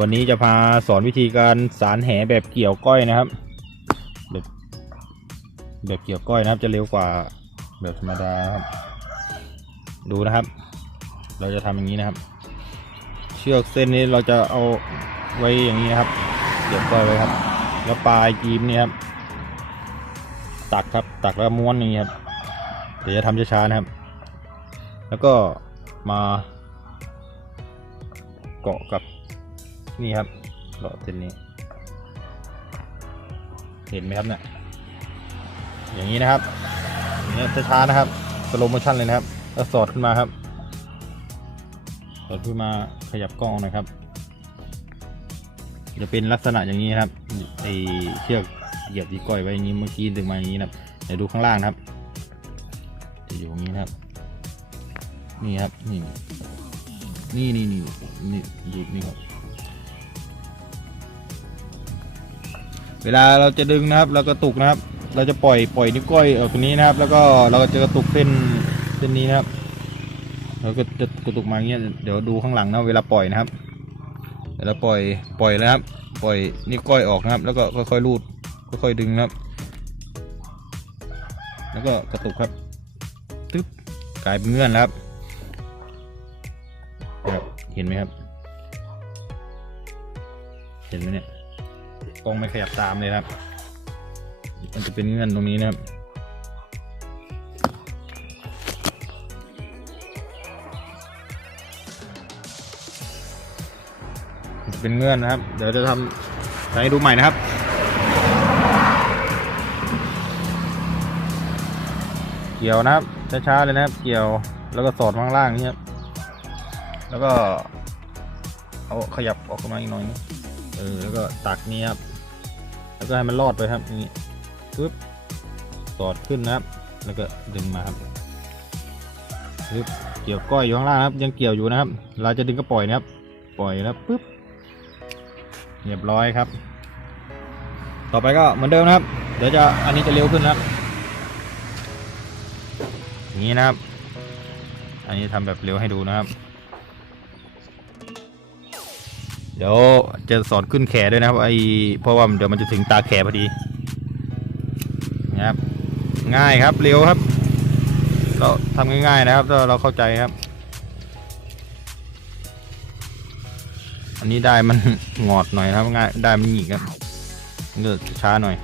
วันนี้จะพาสอนวิธีการสารแหแบบเกี่ยวก้อยนะครับ แบบแบบเกี่ยวก้อยนะครับ จะเร็วกว่าแบบธรรมดาครับ ดูนะครับ เราจะทำอย่างนี้นะครับ เชือกเส้นนี้เราจะเอาไว้อย่างนี้นะครับ เกี่ยวก้อยไว้ครับ แล้วปลายจีมนี่ครับ ตักครับตักแล้วม้วนอย่างนี้ครับเดี๋ยวจะทำช้าๆนะครับ แล้วก็มาเกาะกับ นี่ครับเกาะเส้นนี้ เห็นไหมครับเนี่ยอย่างนี้นะครับอย่างนี้ช้าๆนะครับสโลโมชั่นเลยนะครับแล้วสอดขึ้นมาครับสอดขึ้นมาขยับกล้องน่อยครับ จะเป็นลักษณะอย่างนี้นครับไอเชือกเหยียบที่ก้อยไว้อย่างนี้เมื่อกี้ดึงมาอย่างนี้นะครับเดี๋ยวดูข้างล่างครับจะอยู่อย่างนี้นะครับ นี่ครับนี่นี่นี่นี่นี่ดูนี่ครับ เวลาเราจะดึงนะครับเรากระตุกนะครับ เราจะปล่อยปล่อยนิ้วก้อยออกตรงนี้นะครับ แล้วก็เราก็จะกระตุกเส้นเส้นนี้นะครับเราก็จะกระตุกมาอย่างเงี้ยเดี๋ยวดูข้างหลังนะเวลาปล่อยนะครับเวลาปล่อยปล่อยแล้วครับ ปล่อยนิ้วก้อยออกนะครับ แล้วก็ค่อยๆรูดค่อยๆดึงนะครับ แล้วก็กระตุกครับตึ๊บกลายเป็นเงื่อนแล้วครับนะครับเห็นไหมครับ เห็นไหมเนี่ย กล้องไม่ขยับตามเลยครับ มันจะเป็นเงื่อนตรงนี้นะครับเป็นเงื่อนนะครับ เดี๋ยวจะทำให้ดูใหม่นะครับเกี่ยวนะครับช้าๆเลยนะครับ เกี่ยวแล้วก็สอดข้างล่างนี่ครับแล้วก็เอาขยับออกมาอีกหน่อยนึง ออแล้วก็ตักนี่ครับ แล้วก็ให้มันรอดไปครับอย่างนี้ปึ๊บสอดขึ้นนะครับ แล้วก็ดึงมาครับปึ๊บเกี่ยวก้อยอยู่ข้างล่างครับ ยังเกี่ยวอยู่นะครับ เราจะดึงก็ปล่อยนะครับ ปล่อยแล้วปึ๊บเรียบร้อยครับ ต่อไปก็เหมือนเดิมนะครับ เดี๋ยวจะอันนี้จะเร็วขึ้นนะครับนี้นะครับ อันนี้ทำแบบเร็วให้ดูนะครับ เดี๋ยวจะสอนขึ้นแขด้วยนะครับไอเพราะว่าเดี๋ยวมันจะถึงตาแขพอดีนะครับ ง่ายครับเร็วครับ เราทำง่ายๆนะครับถ้าเราเข้าใจครับ อันนี้ได้มันงอดหน่อยครับง่ายได้มันหงิกครับมันก็ช้าหน่อย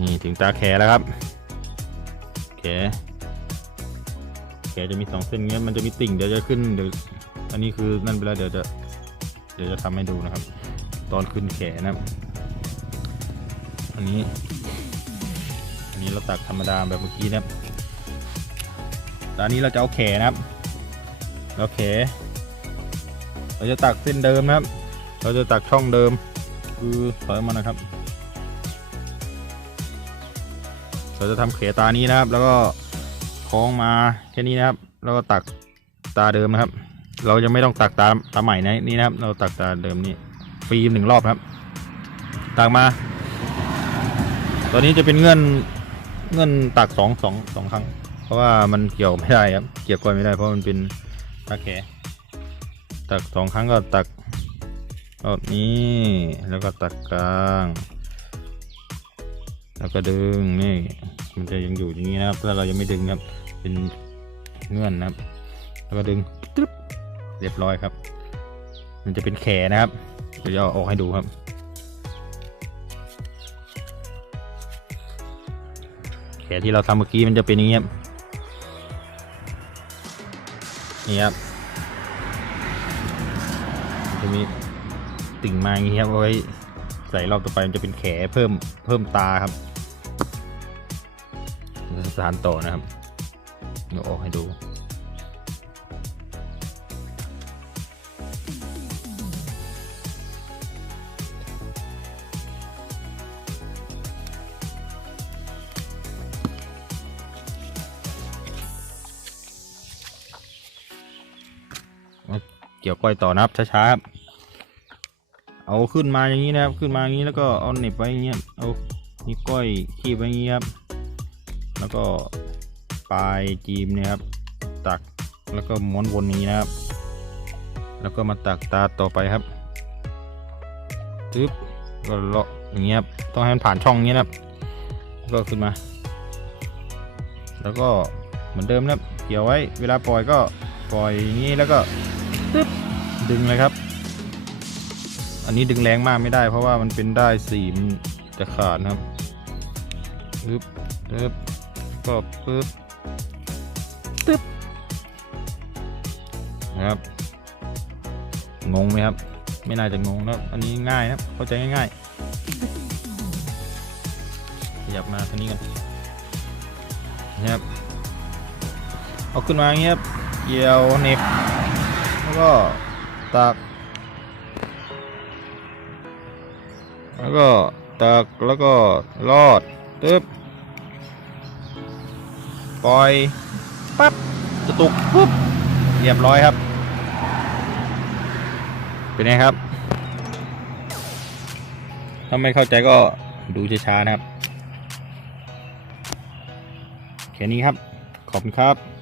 นี่ถึงตาแขแล้วครับแขแขจะมีสองเส้นเงี้ยมันจะมีติ่งเดี๋ยวจะขึ้นเดี๋ยวอันนี้คือนั่นไปแล้วเดี๋ยวจะ เดี๋ยวจะทำให้ดูนะครับ ตอนขึ้นแขนนะครับอันนี้ อันนี้เราตักธรรมดาแบบเมื่อกี้นะครับตอนนี้เราจะเอาแขนนะครับ เราแขเราจะตักเส้นเดิมนะครับ เราจะตักช่องเดิม คือถอยมานะครับ เราจะทำเขตานี้นะครับ แล้วก็คล้องมาแค่นี้นะครับ แล้วก็ตักตาเดิมนะครับ เราจะไม่ต้องตักตาตาใหม่นะนี่นะครับ เราตักตาเดิมนี่ฟรีหนึ่งรอบครับ ตักมาตัวนี้จะเป็นเงื่อนเงื่อนตักสองสองสองครั้ง เพราะว่ามันเกี่ยวไม่ได้ครับ เกี่ยวก้อยไม่ได้เพราะมันเป็นตาแขตักสองครั้งก็ตักรอบนี้แล้วก็ตักกลาง แล้วก็ดึงนี่มันจะยังอยู่อย่างนี้นะครับถ้าเรายังไม่ดึงครับเป็นเงื่อนนะครับ แล้วก็ดึงตึ๊บ เรียบร้อยครับ มันจะเป็นแขนะครับเดี๋ยวจะอออกให้ดูครับ แขที่เราทำเมื่อกี้มันจะเป็นอย่างเงี้ยครับนี่ครับมันจะมีติ่งมาอย่างงี้ครับเอาไว้ใส่รอบต่อไปมันจะเป็นแขเพิ่มเพิ่มตาครับสานต่อนะครับเดี๋ยวออกให้ดู เกี่ยวก้อยต่อนะครับช้าๆครับเอาขึ้นมาอย่างนี้นะครับ ขึ้นมาอย่างนี้แล้วก็เอาเน็บไว้อย่างเงี้ยเอานิ้วก้อยคีบไว้อย่างนี้ครับ แล้วก็ปลายจีมเนี่ยครับ ตักแล้วก็ม้วนวนนี้นะครับ แล้วก็มาตักตาต่อไปครับปึ๊บก็เลาะอย่างเงี้ยครับต้องให้มันผ่านช่องนี้นะครับ ก็ขึ้นมา แล้วก็เหมือนเดิมนะครับเกี่ยวไว้ เวลาปล่อยก็ปล่อยอย่างนี้แล้วก็ ปึ๊บดึงเลยครับ อันนี้ดึงแรงมากไม่ได้ เพราะว่ามันเป็นได้ายสีมันจะขาดนะครับปึ๊บปึ๊บก็ปึ๊บตึ๊บนะครับ งงไหมครับ ไม่น่าจะงงนะครับอันนี้ง่ายนะครับเข้าใจง่ายๆขยับมาทางนี้กันนะครับเอาขึ้นมาอย่างเงี้ยครับเกี่ยวเหน็บ แล้วก็ตัก แล้วก็ตักแล้วก็ลอดตึ๊บปล่อยปั๊บกระตุกปุ๊บเรียบร้อยครับ เป็นไงครับ ถ้าไม่เข้าใจก็ดูช้าๆนะครับ แค่นี้ครับ ขอบคุณครับ